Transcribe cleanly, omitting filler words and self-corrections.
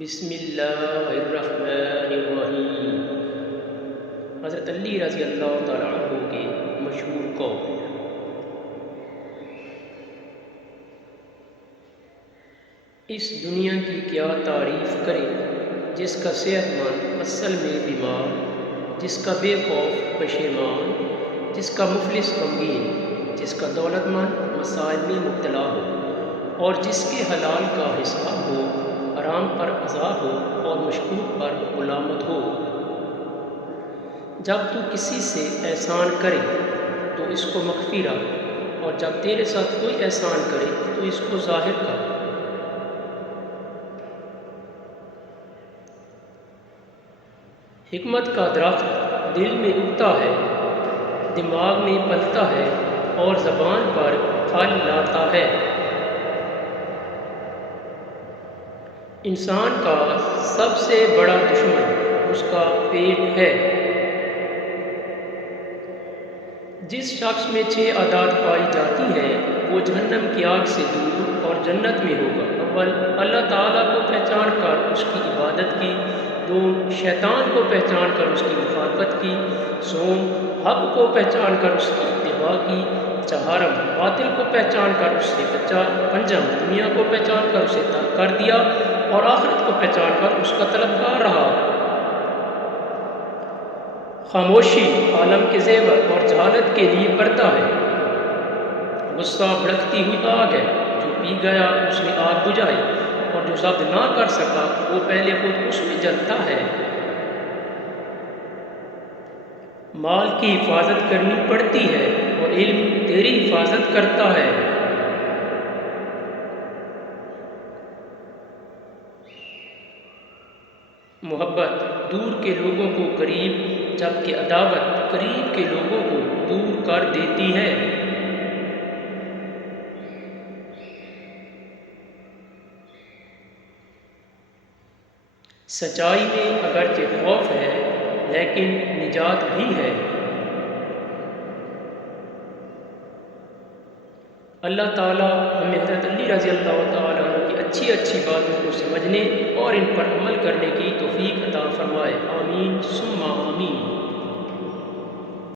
بسم اللہ الرحمن الرحیم۔ حضرت علی رضی اللہ تعالیٰ عنہ کے مشہور قول: اس دنیا کی کیا تعریف کرے جس کا صحت مند اصل میں بیمار، جس کا بے خوف پشیمان، جس کا مفلس غمگین، جس کا دولت مند مسائل میں مبتلا ہو، اور جس کے حلال کا حساب ہو، حرام پر عذاب ہو اور مشکوک پر ملامت ہو۔ جب تو کسی سے احسان کرے تو اس کو مخفی رکھ، اور جب تیرے ساتھ کوئی احسان کرے تو اس کو ظاہر کر۔ حکمت کا درخت دل میں اگتا ہے، دماغ میں پلتا ہے اور زبان پر پھل لاتا ہے۔ انسان کا سب سے بڑا دشمن اس کا پیٹ ہے۔ جس شخص میں 6 عادات پائی جاتی ہیں وہ جہنم کی آگ سے دور اور جنت میں ہوگا۔ اول، اللہ تعالیٰ کو پہچان کر اس کی عبادت کی۔ دوم، شیطان کو پہچان کر اس کی مخالفت کی۔ سوم، حق کو پہچان کر اس کی اتباع کی۔ چہارم، باطل کو پہچان کر اس سے بچا۔ پنجم، دنیا کو پہچان کر اسے ترک کر دیا، اور آخرت کو پہچان کر اس کا طلبگار رہا۔ خاموشی عالم کے زیور اور جہالت کے لیے پردہ ہے۔ غصہ بھڑکتی ہوئی آگ ہے، جو پی گیا اس نے آگ بجھائی، اور جو ضبط نہ کر سکا وہ پہلے خود اس میں جلتا ہے۔ مال کی حفاظت کرنی پڑتی ہے اور علم تیری حفاظت کرتا ہے۔ محبت دور کے لوگوں کو قریب، جبکہ عداوت قریب کے لوگوں کو دور کر دیتی ہے۔ سچائی میں اگرچہ خوف ہے لیکن نجات بھی ہے۔ اللہ تعالیٰ ہمیں حضرت علی رضی اللہ تعالیٰ عنہ کی اچھی باتوں کو سمجھنے اور ان پر عمل کرنے کی توفیق عطا فرمائے۔ آمین ثم آمین۔